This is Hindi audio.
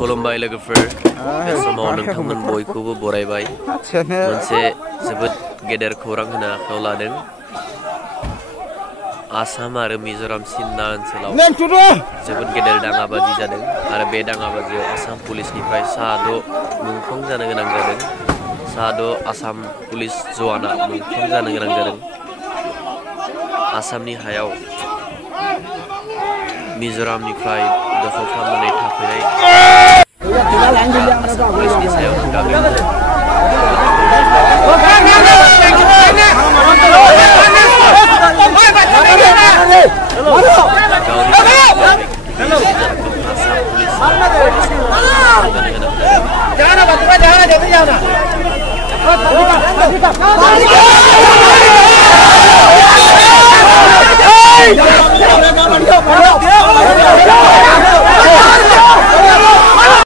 खुलुमबाय लोगोफोर बे समाव नोंथांमोन बयखौबो बरायबाय मोनसे जोबोद गेदेर खौरां होनो आखायाव लादों आसाम आरो मिजोराम सिमना ओनसोलाव जोबोद गेदेर दाङाबाजि जादों आरो बे दाङाबाजियाव आसाम पुलिसनिफ्राय सा6 मुंख्लं जानो गोनां जादों सा6 आसाम पुलिस जवाना मुंख्लं जानो गोनां जादों आसामनि हायाव मिजोरामनिफ्राय दखल खालामनानै थाफैनाय आसाम पुलिसनि सायाव गाग्लोबदों